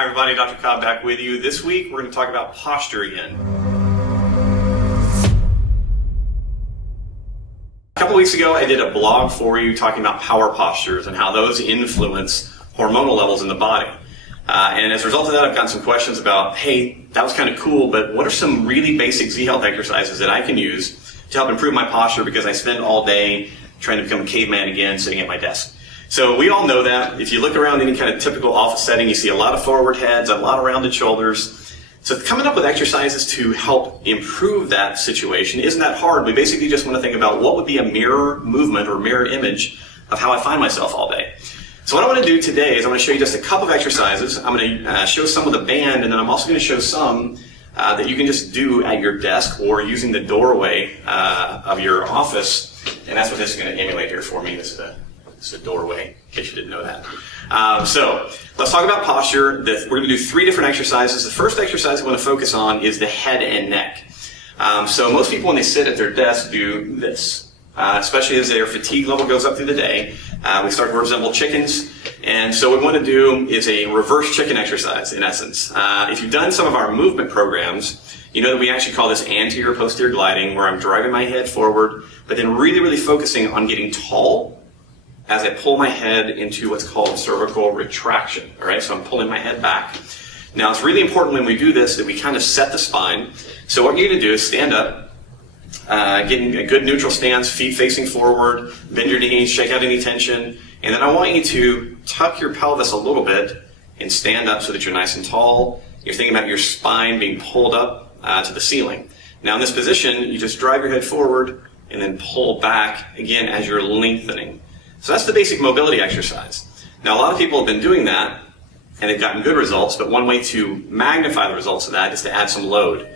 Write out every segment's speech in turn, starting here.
Hi everybody, Dr. Cobb back with you. This week we're going to talk about posture again. A couple weeks ago I did a blog for you talking about power postures and how those influence hormonal levels in the body. And as a result of that, I've gotten some questions about, hey, that was kind of cool, but what are some really basic Z-Health exercises that I can use to help improve my posture because I spend all day trying to become a caveman again sitting at my desk. So we all know that. If you look around any kind of typical office setting, you see a lot of forward heads, a lot of rounded shoulders. So coming up with exercises to help improve that situation isn't that hard. We basically just want to think about what would be a mirror movement or mirror image of how I find myself all day. So what I want to do today is I'm going to show you just a couple of exercises. I'm going to show some with a band, and then I'm also going to show some that you can just do at your desk or using the doorway of your office. And that's what this is going to emulate here for me. This is a doorway, in case you didn't know that. So let's talk about posture. We're going to do 3 different exercises. The first exercise I want to focus on is the head and neck. So most people when they sit at their desk do this, especially as their fatigue level goes up through the day. We start to resemble chickens. And so what we want to do is a reverse chicken exercise, in essence. If you've done some of our movement programs, you know that we actually call this anterior posterior gliding, where I'm driving my head forward, but then really focusing on getting tall as I pull my head into what's called cervical retraction. All right, so I'm pulling my head back. Now, it's really important when we do this that we kind of set the spine. So what you're going to do is stand up, getting a good neutral stance, feet facing forward, bend your knees, shake out any tension, and then I want you to tuck your pelvis a little bit and stand up so that you're nice and tall. You're thinking about your spine being pulled up to the ceiling. Now, in this position, you just drive your head forward and then pull back again as you're lengthening. So that's the basic mobility exercise. Now, a lot of people have been doing that, and they've gotten good results, but one way to magnify the results of that is to add some load.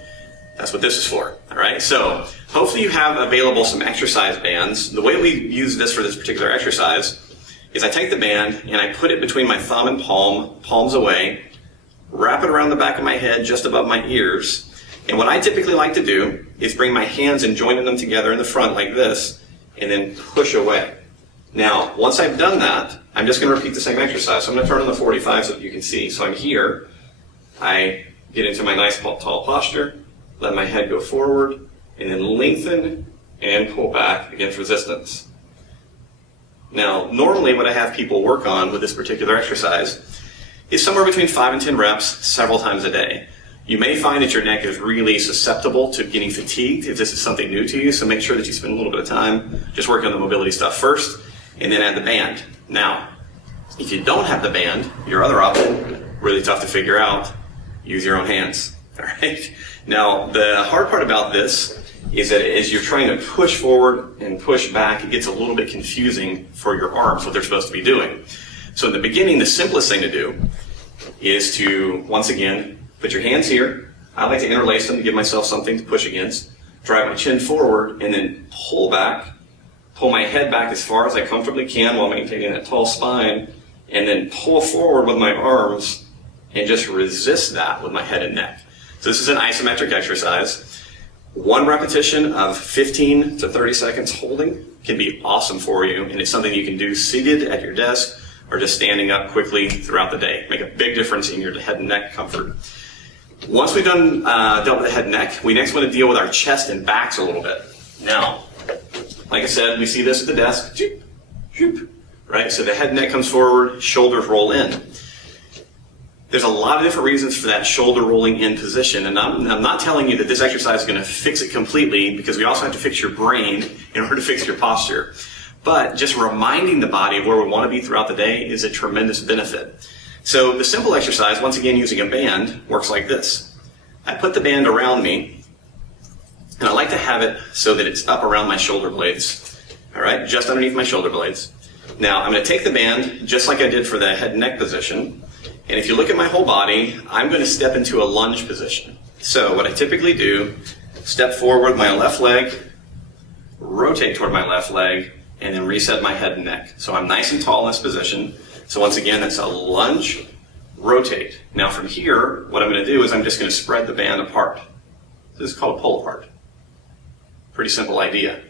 That's what this is for, all right? So hopefully you have available some exercise bands. The way we use this for this particular exercise is I take the band and I put it between my thumb and palm, palms away, wrap it around the back of my head just above my ears, and what I typically like to do is bring my hands and join them together in the front like this, and then push away. Now, once I've done that, I'm just going to repeat the same exercise. So I'm going to turn on the 45 so that you can see. So I'm here. I get into my nice tall posture, let my head go forward, and then lengthen and pull back against resistance. Now, normally what I have people work on with this particular exercise is somewhere between 5 and 10 reps several times a day. You may find that your neck is really susceptible to getting fatigued if this is something new to you, so make sure that you spend a little bit of time just working on the mobility stuff first, and then add the band. Now, if you don't have the band, your other option, really tough to figure out, use your own hands. All right. Now, the hard part about this is that as you're trying to push forward and push back, it gets a little bit confusing for your arms, what they're supposed to be doing. So in the beginning, the simplest thing to do is to, once again, put your hands here. I like to interlace them to give myself something to push against. Drive my chin forward and then pull back. Pull my head back as far as I comfortably can while maintaining that tall spine, and then pull forward with my arms and just resist that with my head and neck. So this is an isometric exercise. 1 repetition of 15 to 30 seconds holding can be awesome for you, and it's something you can do seated at your desk or just standing up quickly throughout the day. Make a big difference in your head and neck comfort. Once we've dealt with the head and neck, we next want to deal with our chest and backs a little bit. Now, like I said, we see this at the desk, right? So the head and neck comes forward, shoulders roll in. There's a lot of different reasons for that shoulder rolling in position, and I'm not telling you that this exercise is going to fix it completely, because we also have to fix your brain in order to fix your posture. But just reminding the body of where we want to be throughout the day is a tremendous benefit. So the simple exercise, once again using a band, works like this. I put the band around me, and I like to have it so that it's up around my shoulder blades, all right, just underneath my shoulder blades. Now, I'm going to take the band, just like I did for the head and neck position, and if you look at my whole body, I'm going to step into a lunge position. So what I typically do, step forward with my left leg, rotate toward my left leg, and then reset my head and neck. So I'm nice and tall in this position. So once again, that's a lunge, rotate. Now from here, what I'm going to do is I'm just going to spread the band apart. This is called a pull apart. Pretty simple idea.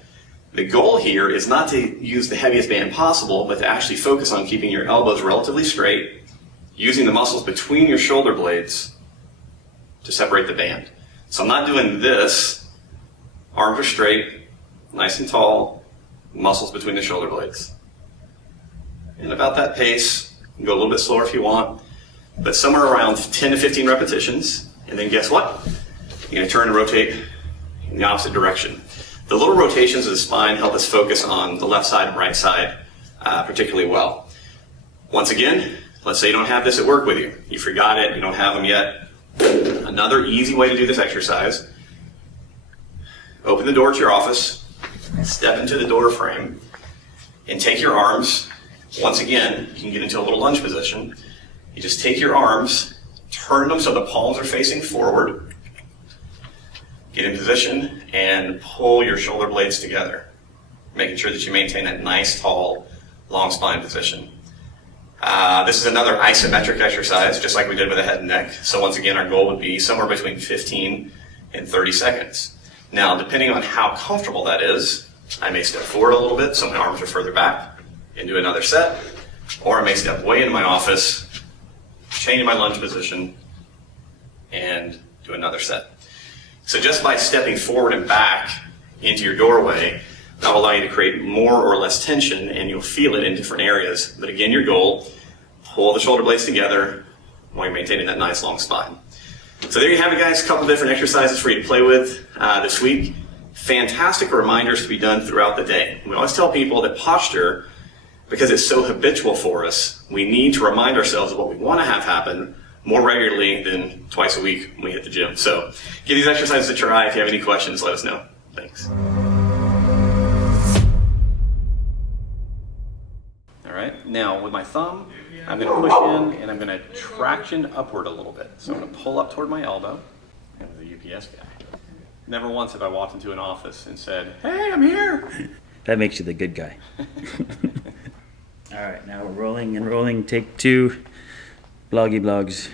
The goal here is not to use the heaviest band possible, but to actually focus on keeping your elbows relatively straight using the muscles between your shoulder blades to separate the band. So I'm not doing this. Arms are straight, nice and tall, muscles between the shoulder blades. And about that pace, you can go a little bit slower if you want, but somewhere around 10 to 15 repetitions. And then guess what? You're going to turn and rotate in the opposite direction. The little rotations of the spine help us focus on the left side and right side particularly well. Once again, let's say you don't have this at work with you. You forgot it, you don't have them yet. Another easy way to do this exercise: open the door to your office, step into the door frame, and take your arms. Once again, you can get into a little lunge position. You just take your arms, turn them so the palms are facing forward, get in position, and pull your shoulder blades together, making sure that you maintain that nice, tall, long spine position. This is another isometric exercise, just like we did with the head and neck. So once again, our goal would be somewhere between 15 and 30 seconds. Now, depending on how comfortable that is, I may step forward a little bit so my arms are further back and do another set, or I may step way into my office, change my lunge position, and do another set. So just by stepping forward and back into your doorway, that will allow you to create more or less tension, and you'll feel it in different areas. But again, your goal, pull the shoulder blades together while you're maintaining that nice long spine. So there you have it, guys. A couple different exercises for you to play with this week. Fantastic reminders to be done throughout the day. We always tell people that posture, because it's so habitual for us, we need to remind ourselves of what we want to have happen more regularly than twice a week when we hit the gym. So give these exercises a try. If you have any questions, let us know. Thanks. All right, now with my thumb, I'm going to push in and I'm going to traction upward a little bit. So I'm going to pull up toward my elbow. And the UPS guy. Never once have I walked into an office and said, "Hey, I'm here." That makes you the good guy. All right, now we're rolling and rolling. Take two. Bloggy blogs.